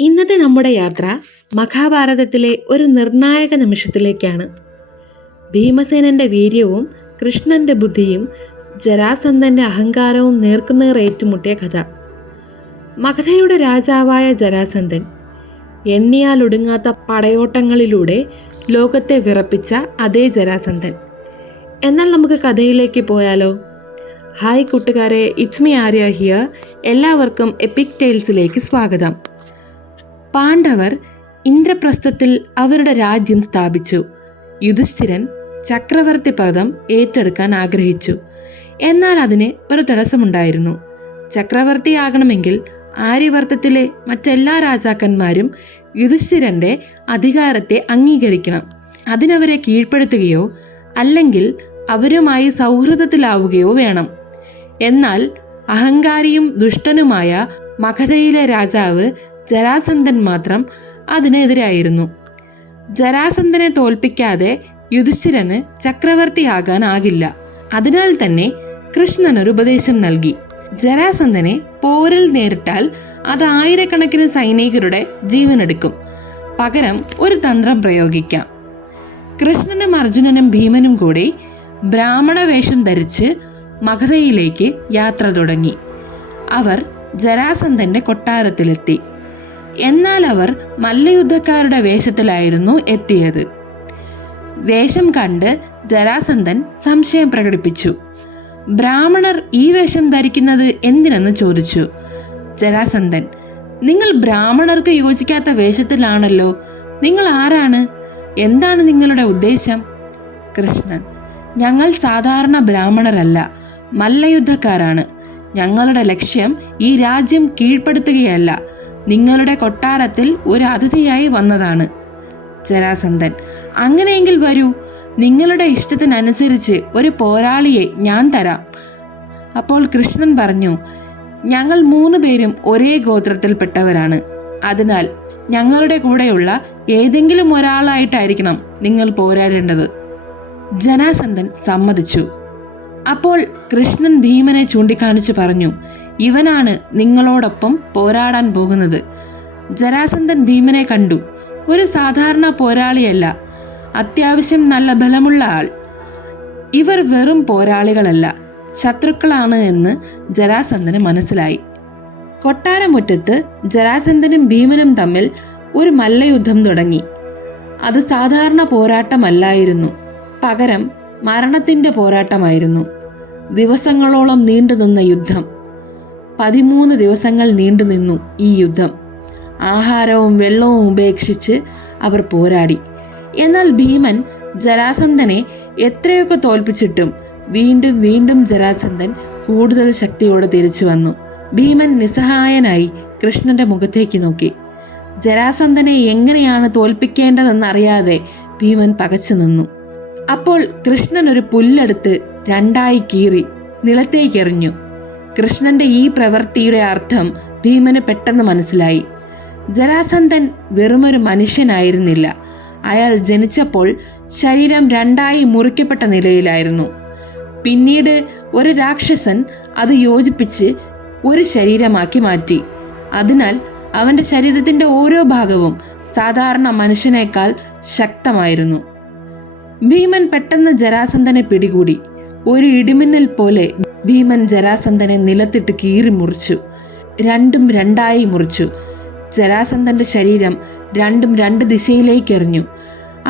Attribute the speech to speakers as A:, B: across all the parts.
A: ഇന്നത്തെ നമ്മുടെ യാത്ര മഹാഭാരതത്തിലെ ഒരു നിർണായക നിമിഷത്തിലേക്കാണ്. ഭീമസേനന്റെ വീര്യവും കൃഷ്ണന്റെ ബുദ്ധിയും ജരാസന്ധന്റെ അഹങ്കാരവും നേർക്കുനേർ ഏറ്റുമുട്ടിയ കഥ. മഗധയുടെ രാജാവായ ജരാസന്ധൻ എണ്ണിയാലൊടുങ്ങാത്ത പടയോട്ടങ്ങളിലൂടെ ലോകത്തെ വിറപ്പിച്ച അതേ ജരാസന്ധൻ. എന്നാൽ നമുക്ക് കഥയിലേക്ക് പോയാലോ? ഹായ് കൂട്ടുകാരെ ഇറ്റ്സ് മി ആര്യ ഹിയർ. എല്ലാവർക്കും എപ്പിക് ടെയിൽസിലേക്ക് സ്വാഗതം. പാണ്ഡവർ ഇന്ദ്രപ്രസ്ഥത്തിൽ അവരുടെ രാജ്യം സ്ഥാപിച്ചു. യുധിഷ്ഠിരൻ ചക്രവർത്തി പദം ഏറ്റെടുക്കാൻ ആഗ്രഹിച്ചു. എന്നാൽ അതിന് ഒരു തടസ്സമുണ്ടായിരുന്നു. ചക്രവർത്തിയാകണമെങ്കിൽ ആര്യവർത്തത്തിലെ മറ്റെല്ലാ രാജാക്കന്മാരും യുധിഷ്ഠിരന്റെ അധികാരത്തെ അംഗീകരിക്കണം. അതിനവരെ കീഴ്പ്പെടുത്തുകയോ അല്ലെങ്കിൽ അവരുമായി സൗഹൃദത്തിലാവുകയോ വേണം. എന്നാൽ അഹങ്കാരിയും ദുഷ്ടനുമായ മഗധയിലെ രാജാവ് ജരാസന്ധൻ മാത്രം അതിനെതിരായിരുന്നു. ജരാസന്ധനെ തോൽപ്പിക്കാതെ യുധിഷ്ഠിരന് ചക്രവർത്തിയാകാനാകില്ല. അതിനാൽ തന്നെ കൃഷ്ണൻ ഒരു ഉപദേശം നൽകി. ജരാസന്ധനെ പോരിൽ നേരിട്ടാൽ അത് ആയിരക്കണക്കിന് സൈനികരുടെ ജീവനെടുക്കും. പകരം ഒരു തന്ത്രം പ്രയോഗിക്കാം. കൃഷ്ണനും അർജുനനും ഭീമനും കൂടി ബ്രാഹ്മണ വേഷം ധരിച്ച് മഗധയിലേക്ക് യാത്ര തുടങ്ങി. അവർ ജരാസന്ധന്റെ കൊട്ടാരത്തിലെത്തി. എന്നാൽ അവർ മല്ലയുദ്ധക്കാരുടെ വേഷത്തിലായിരുന്നു എത്തിയത്. വേഷം കണ്ട് ജരാസന്ധൻ സംശയം പ്രകടിപ്പിച്ചു. ബ്രാഹ്മണർ ഈ വേഷം ധരിക്കുന്നത് എന്തിനെന്ന് ചോദിച്ചു. ജരാസന്ധൻ നിങ്ങൾ ബ്രാഹ്മണർക്ക് യോജിക്കാത്ത വേഷത്തിലാണല്ലോ. നിങ്ങൾ ആരാണ്? എന്താണ് നിങ്ങളുടെ ഉദ്ദേശം? കൃഷ്ണൻ ഞങ്ങൾ സാധാരണ ബ്രാഹ്മണരല്ല മല്ലയുദ്ധക്കാരാണ്. ഞങ്ങളുടെ ലക്ഷ്യം ഈ രാജ്യം കീഴ്പ്പെടുത്തുകയല്ല. നിങ്ങളുടെ കൊട്ടാരത്തിൽ ഒരു അതിഥിയായി വന്നതാണ്. ജരാസന്ധൻ അങ്ങനെയെങ്കിൽ വരൂ. നിങ്ങളുടെ ഇഷ്ടത്തിനനുസരിച്ച് ഒരു പോരാളിയെ ഞാൻ തരാം. അപ്പോൾ കൃഷ്ണൻ പറഞ്ഞു ഞങ്ങൾ മൂന്ന് പേരും ഒരേ ഗോത്രത്തിൽപ്പെട്ടവരാണ്. അതിനാൽ ഞങ്ങളുടെ കൂടെയുള്ള ഏതെങ്കിലും ഒരാളായിട്ടായിരിക്കണം നിങ്ങൾ പോരാടേണ്ടത്. ജനാസന്ധൻ സമ്മതിച്ചു. അപ്പോൾ കൃഷ്ണൻ ഭീമനെ ചൂണ്ടിക്കാണിച്ചു പറഞ്ഞു ഇവനാണ് നിങ്ങളോടൊപ്പം പോരാടാൻ പോകുന്നത്. ജരാസന്ധൻ ഭീമനെ കണ്ടു. ഒരു സാധാരണ പോരാളിയല്ല. അത്യാവശ്യം നല്ല ബലമുള്ള ആൾ. ഇവർ വെറും പോരാളികളല്ല. ശത്രുക്കളാണ് എന്ന് ജരാസന്ധന് മനസ്സിലായി. കൊട്ടാരമുറ്റത്ത് ജരാസന്ധനും ഭീമനും തമ്മിൽ ഒരു മല്ലയുദ്ധം തുടങ്ങി. അത് സാധാരണ പോരാട്ടമല്ലായിരുന്നു. പകരം മരണത്തിന്റെ പോരാട്ടമായിരുന്നു. ദിവസങ്ങളോളം നീണ്ടുനിന്ന യുദ്ധം. പതിമൂന്ന് ദിവസങ്ങൾ നീണ്ടുനിന്നു ഈ യുദ്ധം. ആഹാരവും വെള്ളവും ഉപേക്ഷിച്ച് അവർ പോരാടി. എന്നാൽ ഭീമൻ ജരാസന്ധനെ എത്രയൊക്കെ തോൽപ്പിച്ചിട്ടും വീണ്ടും വീണ്ടും ജരാസന്ധൻ കൂടുതൽ ശക്തിയോടെ തിരിച്ചു വന്നു. ഭീമൻ നിസ്സഹായനായി കൃഷ്ണന്റെ മുഖത്തേക്ക് നോക്കി. ജരാസന്ധനെ എങ്ങനെയാണ് തോൽപ്പിക്കേണ്ടതെന്നറിയാതെ ഭീമൻ പകച്ചു നിന്നു. അപ്പോൾ കൃഷ്ണൻ ഒരു പുല്ലെടുത്ത് രണ്ടായി കീറി നിലത്തേക്കെറിഞ്ഞു. കൃഷ്ണന്റെ ഈ പ്രവൃത്തിയുടെ അർത്ഥം ഭീമന് പെട്ടെന്ന് മനസ്സിലായി. ജരാസന്ധൻ വെറുമൊരു മനുഷ്യനായിരുന്നില്ല. അയാൾ ജനിച്ചപ്പോൾ ശരീരം രണ്ടായി മുറിക്കപ്പെട്ട നിലയിലായിരുന്നു. പിന്നീട് ഒരു രാക്ഷസൻ അത് യോജിപ്പിച്ച് ഒരു ശരീരമാക്കി മാറ്റി. അതിനാൽ അവന്റെ ശരീരത്തിന്റെ ഓരോ ഭാഗവും സാധാരണ മനുഷ്യനേക്കാൾ ശക്തമായിരുന്നു. ഭീമൻ പെട്ടെന്ന് ജരാസന്ധനെ പിടികൂടി. ഒരു ഇടിമിന്നൽ പോലെ ഭീമൻ ജരാസന്ധനെ നിലത്തിട്ട് കീറി മുറിച്ചു. രണ്ടും രണ്ടായി മുറിച്ചു. ജരാസന്ധന്റെ ശരീരം രണ്ടും രണ്ട് ദിശയിലേക്ക് എറിഞ്ഞു.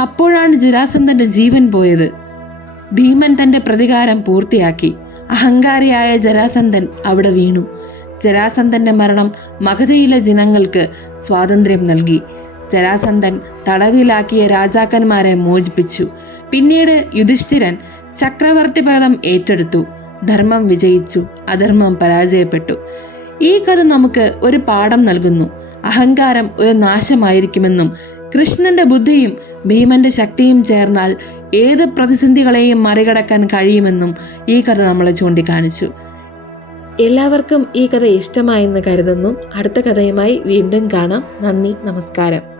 A: അപ്പോഴാണ് ജരാസന്ധന്റെ ജീവൻ പോയത്. ഭീമൻ തന്റെ പ്രതികാരം പൂർത്തിയാക്കി. അഹങ്കാരിയായ ജരാസന്ധൻ അവിടെ വീണു. ജരാസന്ധന്റെ മരണം മഗധയിലെ ജനങ്ങൾക്ക് സ്വാതന്ത്ര്യം നൽകി. ജരാസന്ധൻ തടവിലാക്കിയ രാജാക്കന്മാരെ മോചിപ്പിച്ചു. പിന്നീട് യുധിഷ്ഠിരൻ ചക്രവർത്തി പദം ഏറ്റെടുത്തു. ധർമ്മം വിജയിച്ചു. അധർമ്മം പരാജയപ്പെട്ടു. ഈ കഥ നമുക്ക് ഒരു പാഠം നൽകുന്നു. അഹങ്കാരം ഒരു നാശമായിരിക്കുമെന്നും കൃഷ്ണന്റെ ബുദ്ധിയും ഭീമന്റെ ശക്തിയും ചേർന്നാൽ ഏത് പ്രതിസന്ധികളെയും മറികടക്കാൻ കഴിയുമെന്നും ഈ കഥ നമ്മളെ ചൂണ്ടിക്കാണിച്ചു. എല്ലാവർക്കും ഈ കഥ ഇഷ്ടമായെന്ന് കരുതുന്നു. അടുത്ത കഥയുമായി വീണ്ടും കാണാം. നന്ദി നമസ്കാരം.